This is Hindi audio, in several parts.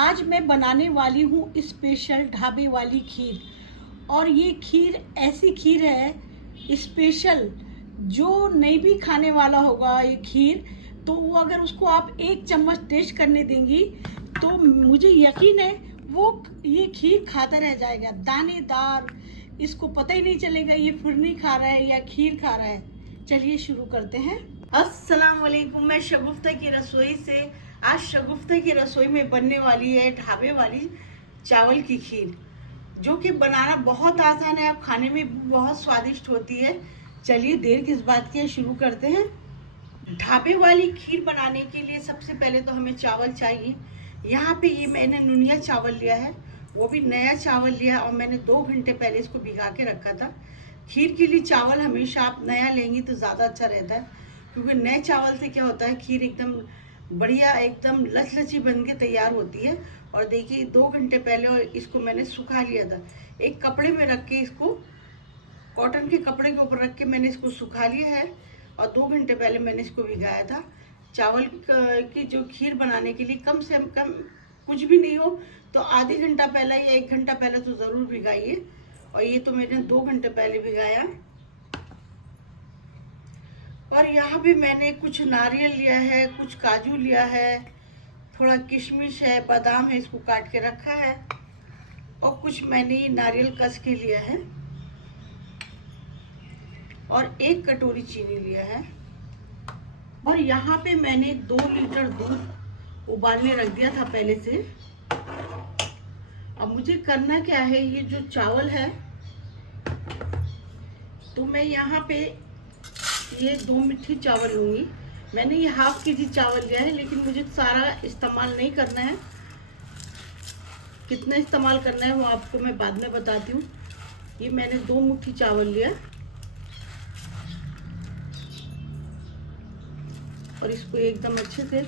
आज मैं बनाने वाली हूँ स्पेशल ढाबे वाली खीर। और ये खीर ऐसी खीर है स्पेशल, जो नहीं भी खाने वाला होगा ये खीर, तो वो अगर उसको आप एक चम्मच टेस्ट करने देंगी तो मुझे यकीन है वो ये खीर खाता रह जाएगा। दानेदार, इसको पता ही नहीं चलेगा ये फिरनी खा रहा है या खीर खा रहा है। चलिए शुरू करते हैं। अस्सलाम वालेकुम। मैं शगुफ्ता की रसोई से आज शगुफ्ता की रसोई में बनने वाली है ढाबे वाली चावल की खीर, जो कि बनाना बहुत आसान है, अब खाने में भी बहुत स्वादिष्ट होती है। चलिए देर किस बात की है, शुरू करते हैं। ढाबे वाली खीर बनाने के लिए सबसे पहले तो हमें चावल चाहिए। यहाँ पे ये मैंने नुनिया चावल लिया है, वो भी नया चावल लिया है और मैंने 2 घंटे पहले इसको भिगा के रखा था। खीर के लिए चावल हमेशा आप नया लेंगी तो ज़्यादा अच्छा रहता है, क्योंकि नए चावल से क्या होता है खीर एकदम बढ़िया, एकदम लचलची बन के तैयार होती है। और देखिए 2 घंटे पहले इसको मैंने सुखा लिया था, एक कपड़े में रख के, इसको कॉटन के कपड़े के ऊपर रख के मैंने इसको सुखा लिया है। और 2 घंटे पहले मैंने इसको भिगाया था। चावल की जो खीर बनाने के लिए कम से कम कुछ भी नहीं हो तो आधी घंटा पहले या 1 घंटा पहले तो ज़रूर भिगाइए। और ये तो मैंने 2 घंटे पहले भिगाया। और यहाँ भी मैंने कुछ नारियल लिया है, कुछ काजू लिया है, थोड़ा किशमिश है, बादाम है, इसको काट के रखा है। और कुछ मैंने ये नारियल कस के लिया है और 1 कटोरी चीनी लिया है। और यहाँ पे मैंने 2 लीटर दूध उबालने रख दिया था पहले से। अब मुझे करना क्या है, ये जो चावल है तो मैं यहाँ पे ये 2 मिट्टी चावल लूँगी। मैंने ये ½ केजी चावल लिया है, लेकिन मुझे सारा इस्तेमाल नहीं करना है। कितना इस्तेमाल करना है वो आपको मैं बाद में बताती हूँ। ये मैंने 2 मुट्ठी चावल लिया और इसको एकदम अच्छे से,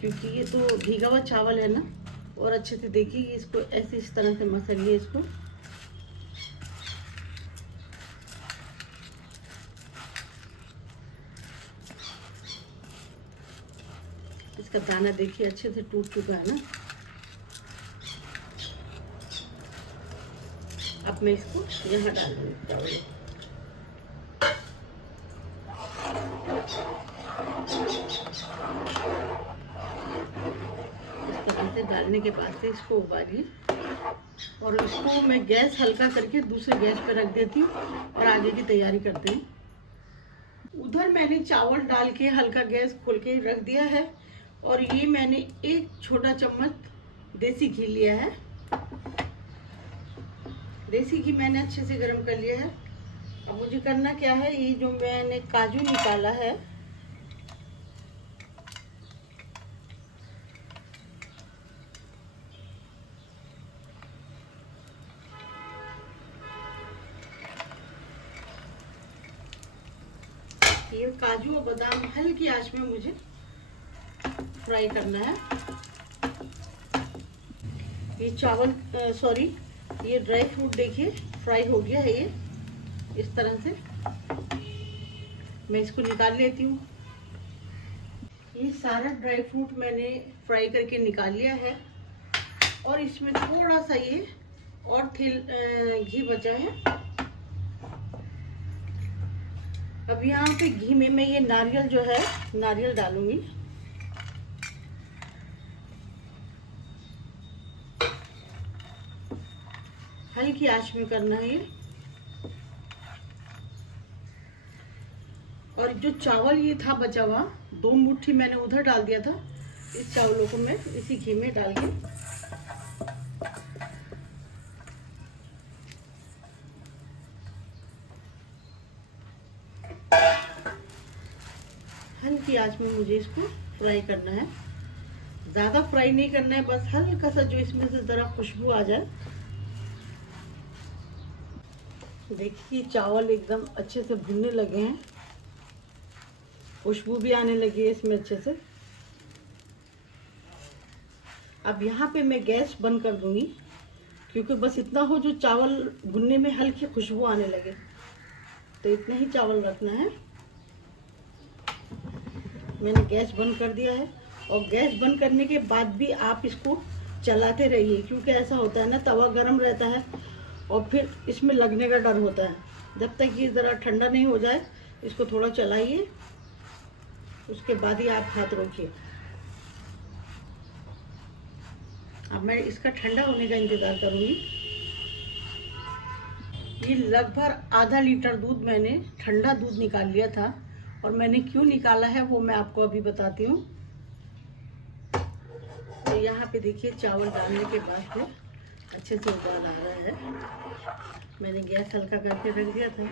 क्योंकि ये तो भीगा हुआ चावल है ना, और अच्छे से देखिए इसको ऐसे इस तरह से मसलिए इसको। इसका दाना देखिए अच्छे से टूट चुका है ना। अब मैं इसको यहाँ डाल दूँगी चावल। इस तरह से डालने के बाद से इसको उबालिए और इसको मैं गैस हल्का करके दूसरे गैस पर रख देती हूँ और आगे की तैयारी करते हैं। उधर मैंने चावल डाल के हल्का गैस खोल के रख दिया है। और ये मैंने 1 छोटा चम्मच देसी घी लिया है। देसी घी मैंने अच्छे से गर्म कर लिया है। अब मुझे करना क्या है, ये जो मैंने काजू निकाला है ये काजू और बादाम हल्की आंच में मुझे फ्राई करना है। ये चावल ये ड्राई फ्रूट देखिए फ्राई हो गया है। ये इस तरह से मैं इसको निकाल लेती हूँ। ये सारा ड्राई फ्रूट मैंने फ्राई करके निकाल लिया है और इसमें थोड़ा सा ये और घी बचा है। अब यहाँ पे घी में मैं ये नारियल जो है नारियल डालूंगी। हल्की आंच में करना है ये। और जो चावल ये था बचा हुआ 2 मुट्ठी मैंने उधर डाल दिया था। इस चावलों को मैं इसी घी में डाल के हल्की आंच में मुझे इसको फ्राई करना है। ज़्यादा फ्राई नहीं करना है, बस हल्का सा जो इसमें से ज़रा खुशबू आ जाए। देखिए चावल एकदम अच्छे से भुनने लगे हैं, खुशबू भी आने लगी है इसमें अच्छे से। अब यहाँ पे मैं गैस बंद कर दूंगी, क्योंकि बस इतना हो जो चावल भुनने में हल्की खुशबू आने लगे, तो इतना ही चावल रखना है। मैंने गैस बंद कर दिया है और गैस बंद करने के बाद भी आप इसको चलाते रहिए, क्योंकि ऐसा होता है ना, तवा गर्म रहता है और फिर इसमें लगने का डर होता है। जब तक ये ज़रा ठंडा नहीं हो जाए इसको थोड़ा चलाइए, उसके बाद ही आप हाथ रोकिए। अब मैं इसका ठंडा होने का इंतज़ार करूँगी। ये लगभग आधा लीटर दूध मैंने ठंडा दूध निकाल लिया था, और मैंने क्यों निकाला है वो मैं आपको अभी बताती हूँ। तो यहाँ पे देखिए चावल डालने के बाद फिर अच्छे से उबाल आ रहा है। मैंने गैस हल्का करके रख दिया था।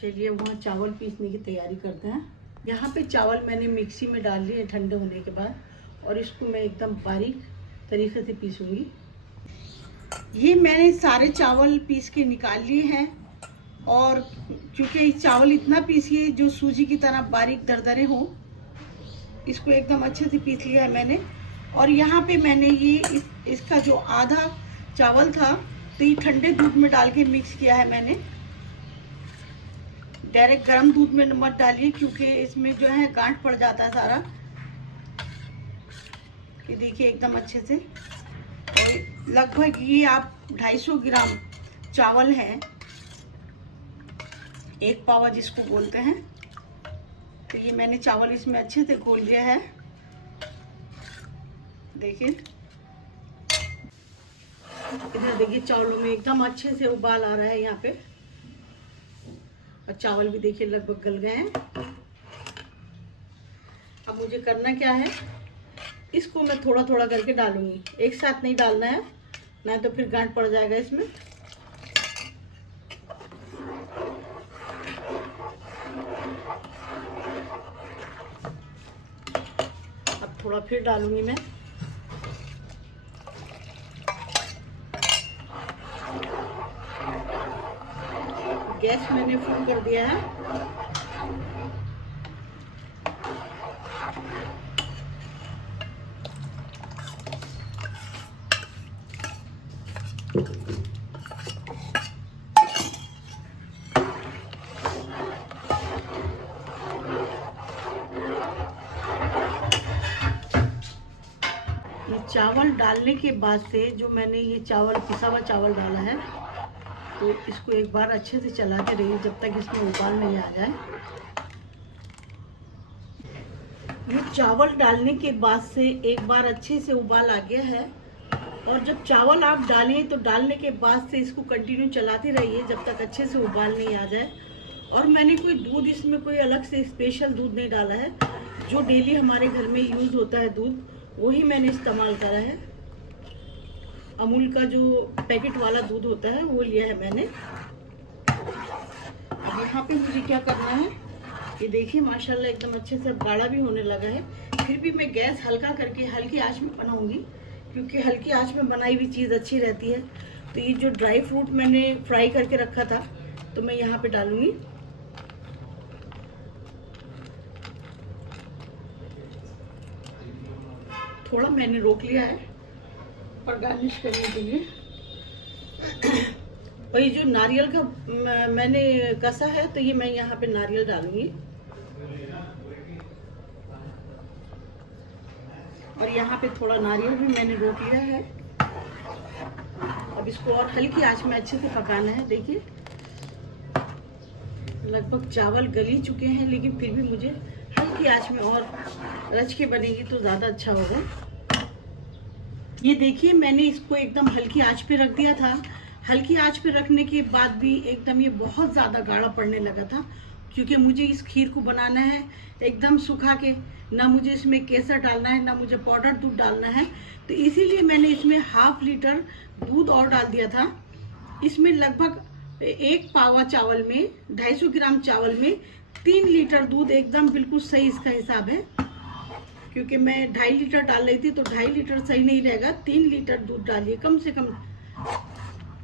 चलिए वहाँ चावल पीसने की तैयारी करते हैं। यहाँ पे चावल मैंने मिक्सी में डाल लिए ठंडे होने के बाद, और इसको मैं एकदम बारीक तरीके से पीसूँगी। ये मैंने सारे चावल पीस के निकाल लिए हैं, और क्योंकि चावल इतना पीसिए जो सूजी की तरह बारीक दरदरे हो, इसको एकदम अच्छे से पीस लिया है मैंने। और यहाँ पे मैंने ये इसका जो आधा चावल था तो ये ठंडे दूध में डाल के मिक्स किया है मैंने। डायरेक्ट गर्म दूध में मत डालिए, क्योंकि इसमें जो है गांठ पड़ जाता है सारा। ये देखिए एकदम अच्छे से। और लगभग ये आप 250 ग्राम चावल है, एक पावा जिसको बोलते हैं। तो ये मैंने चावल इसमें अच्छे से घोल लिया है। देखिए इधर देखिए चावलों में एकदम अच्छे से उबाल आ रहा है यहाँ पे, और चावल भी देखिए लगभग गल गए हैं। अब मुझे करना क्या है, इसको मैं थोड़ा थोड़ा करके डालूंगी, एक साथ नहीं डालना है, नहीं तो फिर गांठ पड़ जाएगा इसमें। अब थोड़ा फिर डालूंगी मैं। गैस मैंने फुल कर दिया है। ये चावल डालने के बाद से जो मैंने ये चावल पिसा हुआ चावल डाला है, तो इसको एक बार अच्छे से चलाते रहिए जब तक इसमें उबाल नहीं आ जाए। ये चावल डालने के बाद से एक बार अच्छे से उबाल आ गया है, और जब चावल आप डालें तो डालने के बाद से इसको कंटिन्यू चलाते रहिए जब तक अच्छे से उबाल नहीं आ जाए। और मैंने कोई दूध इसमें कोई अलग से स्पेशल दूध नहीं डाला है, जो डेली हमारे घर में यूज़ होता है दूध वही मैंने इस्तेमाल करा है। अमूल का जो पैकेट वाला दूध होता है वो लिया है मैंने। अब यहाँ पे मुझे क्या करना है, ये देखिए माशाल्लाह एकदम अच्छे से गाढ़ा भी होने लगा है। फिर भी मैं गैस हल्का करके हल्की आंच में बनाऊंगी, क्योंकि हल्की आंच में बनाई हुई चीज़ अच्छी रहती है। तो ये जो ड्राई फ्रूट मैंने फ्राई करके रखा था तो मैं यहाँ पे डालूंगी। थोड़ा मैंने रोक लिया है और गार्निश करने के लिए। और ये जो नारियल का मैंने कसा है, तो ये मैं यहाँ पे नारियल डालूंगी। और यहाँ पे थोड़ा नारियल भी मैंने रोक लिया है। अब इसको और हल्की आंच में अच्छे से पकाना है। देखिए लगभग चावल गल ही चुके हैं, लेकिन फिर भी मुझे हल्की आंच में और रच के बनेगी तो ज़्यादा अच्छा होगा। ये देखिए मैंने इसको एकदम हल्की आंच पे रख दिया था। हल्की आंच पे रखने के बाद भी एकदम ये बहुत ज़्यादा गाढ़ा पड़ने लगा था, क्योंकि मुझे इस खीर को बनाना है एकदम सुखा के। ना मुझे इसमें केसर डालना है, ना मुझे पाउडर दूध डालना है। तो इसीलिए मैंने इसमें ½ लीटर दूध और डाल दिया था। इसमें लगभग एक पावा चावल में 250 ग्राम चावल में 3 लीटर दूध एकदम बिल्कुल सही इसका हिसाब है। क्योंकि मैं 2.5 लीटर डाल रही थी तो 2.5 लीटर सही नहीं रहेगा, 3 लीटर दूध डालिए कम से कम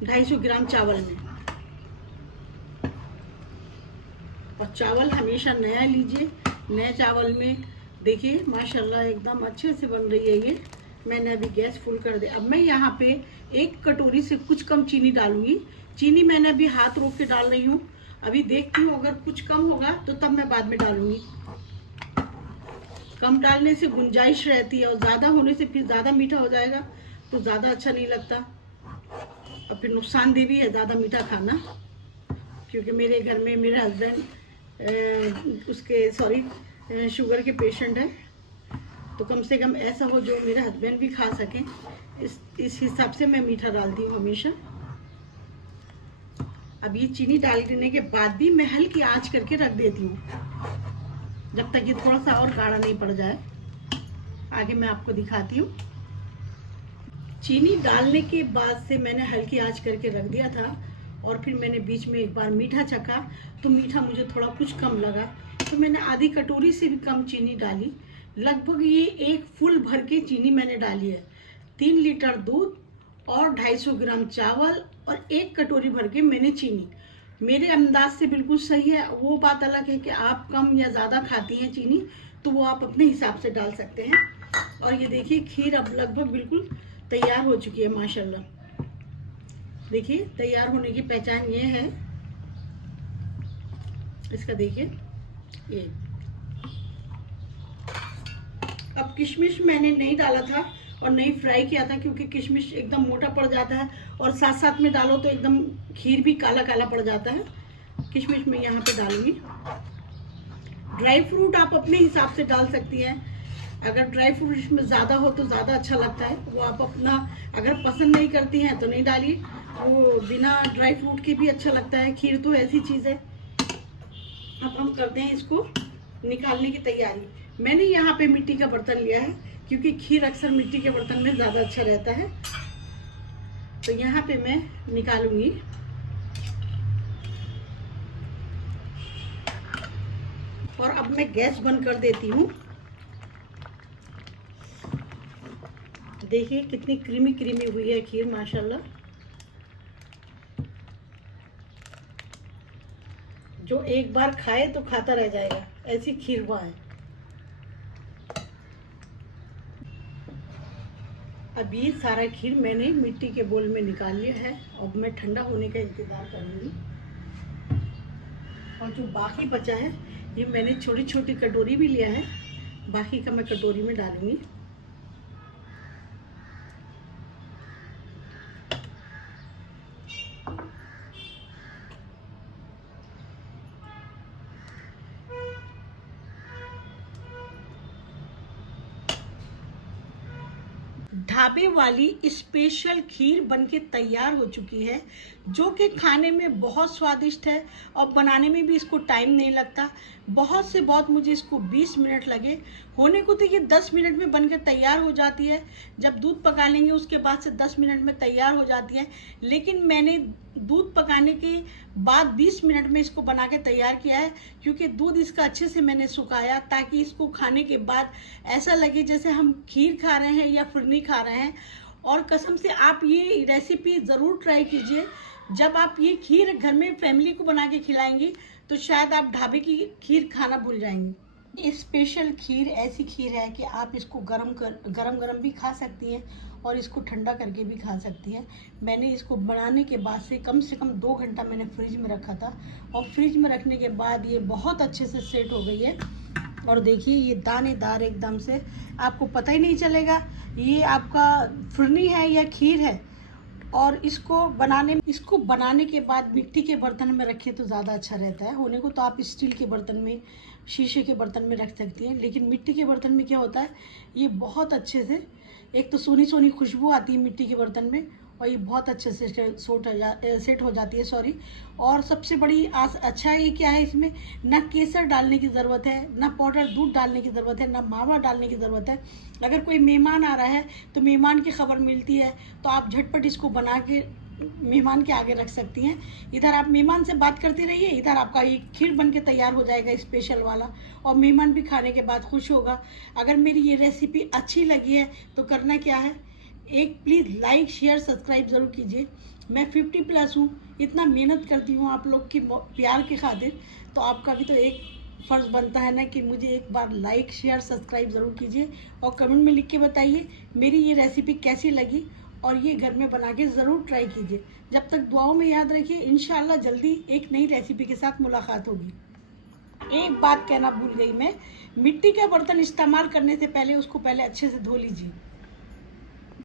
250 ग्राम चावल में। और चावल हमेशा नया लीजिए। नए चावल में देखिए माशाल्लाह एकदम अच्छे से बन रही है ये। मैंने अभी गैस फुल कर दिया। अब मैं यहाँ पे 1 कटोरी से कुछ कम चीनी डालूंगी। चीनी मैंने अभी हाथ रोक के डाल रही हूँ। अभी देखती हूँ अगर कुछ कम होगा तो तब मैं बाद में डालूंगी। कम डालने से गुंजाइश रहती है, और ज़्यादा होने से फिर ज़्यादा मीठा हो जाएगा तो ज़्यादा अच्छा नहीं लगता, और फिर नुकसानदेह भी है ज़्यादा मीठा खाना। क्योंकि मेरे घर में मेरे हस्बैंड शुगर के पेशेंट है, तो कम से कम ऐसा हो जो मेरे हस्बैंड भी खा सकें, इस हिसाब से मैं मीठा डालती हूँ हमेशा। अब ये चीनी डाल देने के बाद भी मैं हल्की आंच करके रख देती हूँ जब तक ये थोड़ा सा और गाढ़ा नहीं पड़ जाए। आगे मैं आपको दिखाती हूँ। चीनी डालने के बाद से मैंने हल्की आंच करके रख दिया था, और फिर मैंने बीच में एक बार मीठा चखा तो मीठा मुझे थोड़ा कुछ कम लगा, तो मैंने आधी कटोरी से भी कम चीनी डाली। लगभग ये एक फुल भर के चीनी मैंने डाली है। 3 लीटर दूध और 250 ग्राम चावल और 1 कटोरी भर के मैंने चीनी। मेरे अंदाज से बिल्कुल सही है। वो बात अलग है कि आप कम या ज़्यादा खाती हैं चीनी, तो वो आप अपने हिसाब से डाल सकते हैं। और ये देखिए खीर अब लगभग बिल्कुल तैयार हो चुकी है माशाल्लाह। देखिए तैयार होने की पहचान ये है, इसका देखिए ये। अब किशमिश मैंने नहीं डाला था और नहीं फ्राई किया था, क्योंकि किशमिश एकदम मोटा पड़ जाता है, और साथ साथ में डालो तो एकदम खीर भी काला काला पड़ जाता है। किशमिश मैं यहाँ पे डालूंगी। ड्राई फ्रूट आप अपने हिसाब से डाल सकती हैं। अगर ड्राई फ्रूट इसमें ज़्यादा हो तो ज़्यादा अच्छा लगता है, वो आप अपना, अगर पसंद नहीं करती हैं तो नहीं डालिए। वो बिना ड्राई फ्रूट के भी अच्छा लगता है। खीर तो ऐसी चीज़ है। अब हम करते हैं इसको निकालने की तैयारी। मैंने यहाँ पे मिट्टी का बर्तन लिया है, क्योंकि खीर अक्सर मिट्टी के बर्तन में ज़्यादा अच्छा रहता है। तो यहाँ पे मैं निकालूंगी। और अब मैं गैस बंद कर देती हूँ। देखिए कितनी क्रीमी क्रीमी हुई है खीर माशाल्लाह। जो एक बार खाए तो खाता रह जाएगा, ऐसी खीर हुआ है। अब ये सारा खीर मैंने मिट्टी के बोल में निकाल लिया है। अब मैं ठंडा होने का इंतज़ार करूँगी। और जो बाकी बचा है ये मैंने छोटी छोटी कटोरी भी लिया है, बाकी का मैं कटोरी में डालूंगी। ढाबे वाली स्पेशल खीर बनके तैयार हो चुकी है, जो कि खाने में बहुत स्वादिष्ट है, और बनाने में भी इसको टाइम नहीं लगता। बहुत से बहुत मुझे इसको 20 मिनट लगे। होने को तो ये 10 मिनट में बनकर तैयार हो जाती है। जब दूध पका लेंगे उसके बाद से 10 मिनट में तैयार हो जाती है, लेकिन मैंने दूध पकाने के बाद 20 मिनट में इसको बना के तैयार किया है, क्योंकि दूध इसका अच्छे से मैंने सुखाया, ताकि इसको खाने के बाद ऐसा लगे जैसे हम खीर खा रहे हैं या फिरनी खा रहे हैं। और कसम से आप ये रेसिपी ज़रूर ट्राई कीजिए। जब आप ये खीर घर में फैमिली को बना के खिलाएंगी तो शायद आप ढाबे की खीर खाना भूल जाएंगी। ये स्पेशल खीर ऐसी खीर है कि आप इसको गरम भी खा सकती हैं, और इसको ठंडा करके भी खा सकती हैं। मैंने इसको बनाने के बाद से कम 2 घंटा मैंने फ्रिज में रखा था, और फ्रिज में रखने के बाद ये बहुत अच्छे से सेट हो गई है। और देखिए ये दानेदार एकदम से, आपको पता ही नहीं चलेगा ये आपका फिरनी है या खीर है। और इसको बनाने के बाद मिट्टी के बर्तन में रखें तो ज़्यादा अच्छा रहता है। होने को तो आप स्टील के बर्तन में, शीशे के बर्तन में रख सकती हैं, लेकिन मिट्टी के बर्तन में क्या होता है, ये बहुत अच्छे से, एक तो सोनी सोनी खुशबू आती है मिट्टी के बर्तन में, और ये बहुत अच्छे से सेट हो जाती है। और सबसे बड़ी अच्छा ये क्या है, इसमें ना केसर डालने की ज़रूरत है, ना पाउडर दूध डालने की ज़रूरत है, ना मावा डालने की ज़रूरत है। अगर कोई मेहमान आ रहा है तो मेहमान की खबर मिलती है, तो आप झटपट इसको बना के मेहमान के आगे रख सकती हैं। इधर आप मेहमान से बात करती रहिए, इधर आपका ये खीर बन के तैयार हो जाएगा स्पेशल वाला, और मेहमान भी खाने के बाद खुश होगा। अगर मेरी ये रेसिपी अच्छी लगी है तो करना क्या है, एक प्लीज़ लाइक शेयर सब्सक्राइब ज़रूर कीजिए। मैं 50+ हूँ, इतना मेहनत करती हूँ आप लोग की प्यार की खातिर, तो आपका भी तो एक फ़र्ज़ बनता है ना कि मुझे एक बार लाइक शेयर सब्सक्राइब ज़रूर कीजिए, और कमेंट में लिख के बताइए मेरी ये रेसिपी कैसी लगी, और ये घर में बना के ज़रूर ट्राई कीजिए। जब तक दुआओं में याद रखिए, इंशाल्लाह जल्दी एक नई रेसिपी के साथ मुलाकात होगी। एक बात कहना भूल गई मैं, मिट्टी का बर्तन इस्तेमाल करने से पहले उसको पहले अच्छे से धो लीजिए।